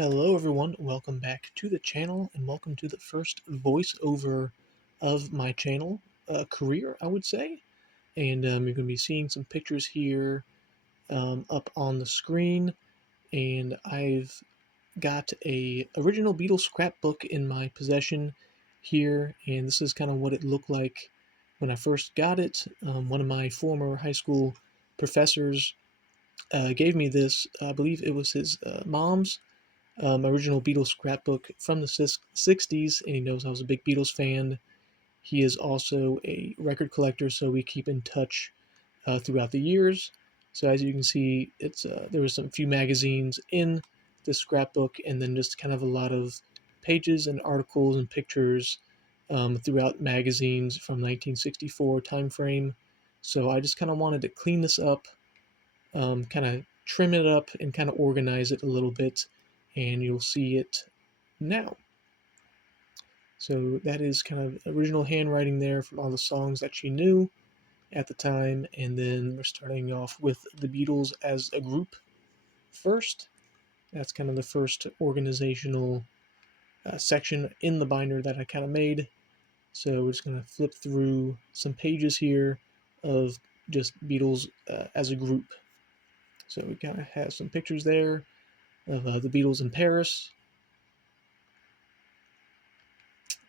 Hello, everyone. Welcome back to the channel, and welcome to the first voiceover of my channel career, I would say. And you're going to be seeing some pictures here up on the screen. And I've got a original Beatles scrapbook in my possession here, and this is kind of what it looked like when I first got it. One of my former high school professors gave me this. I believe it was his mom's original Beatles scrapbook from the 60s, and he knows I was a big Beatles fan. He is also a record collector, so we keep in touch throughout the years. So as you can see, it's there was some few magazines in this scrapbook, and then just kind of a lot of pages and articles and pictures throughout magazines from 1964 time frame. So I just kind of wanted to clean this up, kind of trim it up and kind of organize it a little bit, and you'll see it now. So that is kind of original handwriting there from all the songs that she knew at the time, and then we're starting off with the Beatles as a group first. That's kind of the first organizational section in the binder that I kind of made. So we're just going to flip through some pages here of just Beatles as a group. So we kind of have some pictures there of the Beatles in Paris,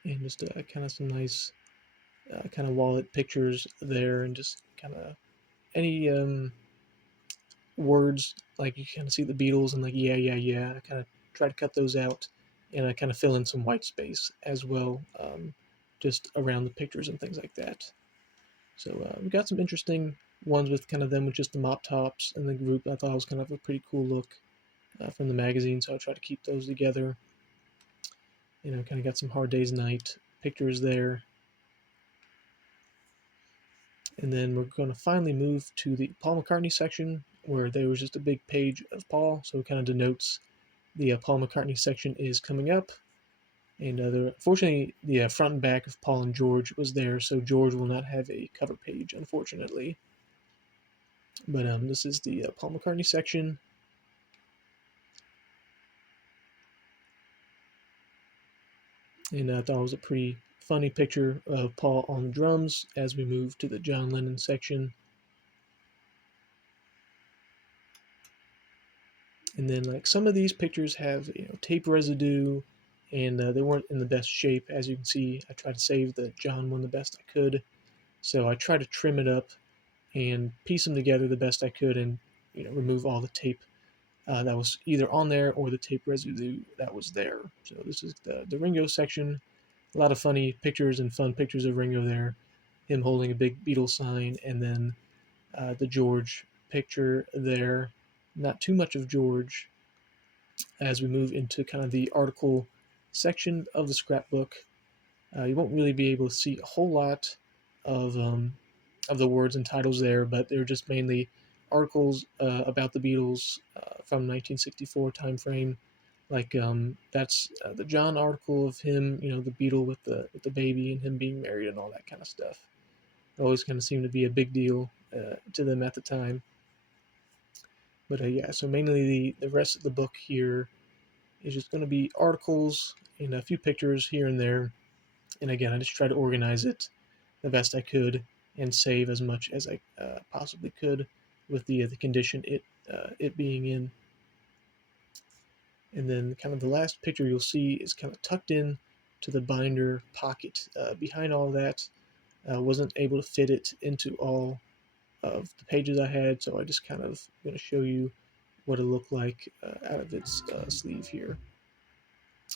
and just kind of some nice kind of wallet pictures there, and just kind of any words like you kind of see the Beatles and like yeah yeah yeah. I kind of try to cut those out, and I kind of fill in some white space as well, just around the pictures and things like that. So we got some interesting ones with kind of them with just the mop tops and the group. I thought it was kind of a pretty cool look from the magazine, so I try to keep those together. Kind of got some Hard Day's Night pictures there. And then we're going to finally move to the Paul McCartney section, where there was just a big page of Paul, so it kind of denotes the Paul McCartney section is coming up. And unfortunately, the front and back of Paul and George was there, so George will not have a cover page, unfortunately. But this is the Paul McCartney section. And I thought it was a pretty funny picture of Paul on the drums as we move to the John Lennon section. And then like some of these pictures have tape residue, and they weren't in the best shape. As you can see, I tried to save the John one the best I could, so I tried to trim it up and piece them together the best I could, and remove all the tape that was either on there or the tape residue that was there. So this is the Ringo section. A lot of funny pictures and fun pictures of Ringo there, him holding a big Beatles sign, and then the George picture there. Not too much of George as we move into kind of the article section of the scrapbook. You won't really be able to see a whole lot of the words and titles there, but they're just mainly articles about the Beatles from 1964 time frame. Like that's the John article of him, the Beatle with the baby and him being married and all that kind of stuff. It always kind of seemed to be a big deal to them at the time. But yeah, so mainly the rest of the book here is just going to be articles and a few pictures here and there. And again, I just try to organize it the best I could and save as much as I possibly could with the condition it being in. And then kind of the last picture you'll see is kind of tucked in to the binder pocket behind all that. Wasn't able to fit it into all of the pages I had, so I just kind of going to show you what it looked like out of its sleeve here.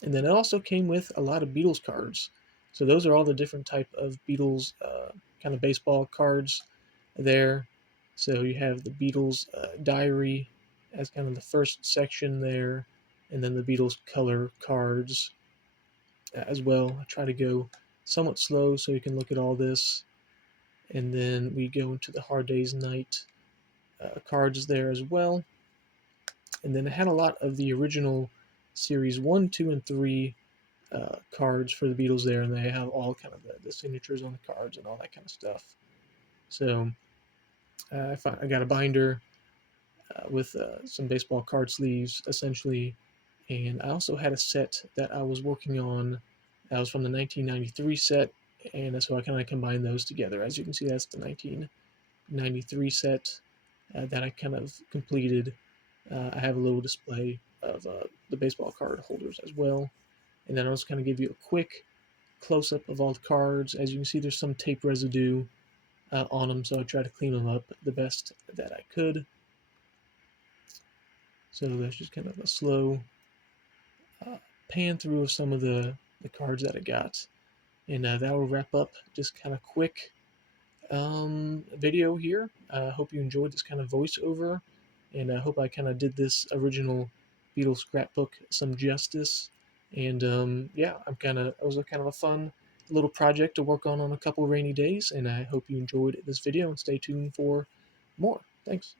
And then it also came with a lot of Beatles cards. So those are all the different type of Beatles kind of baseball cards there. So you have the Beatles diary as kind of the first section there, and then the Beatles color cards as well. I try to go somewhat slow so you can look at all this. And then we go into the Hard Day's Night cards there as well. And then it had a lot of the original series 1, 2, and 3 cards for the Beatles there, and they have all kind of the signatures on the cards and all that kind of stuff. So I got a binder with some baseball card sleeves, essentially, And I also had a set that I was working on that was from the 1993 set, and so I kind of combined those together. As you can see, that's the 1993 set that I kind of completed. I have a little display of the baseball card holders as well. And then I'll just kind of give you a quick close up of all the cards. As you can see, there's some tape residue on them, so I tried to clean them up the best that I could. So that's just kind of a slow uh, pan through of some of the cards that I got. And that will wrap up just kind of quick video here. I hope you enjoyed this kind of voiceover, and I hope I kind of did this original Beatles scrapbook some justice. And yeah, it was a kind of a fun little project to work on a couple rainy days, and I hope you enjoyed this video and stay tuned for more. Thanks.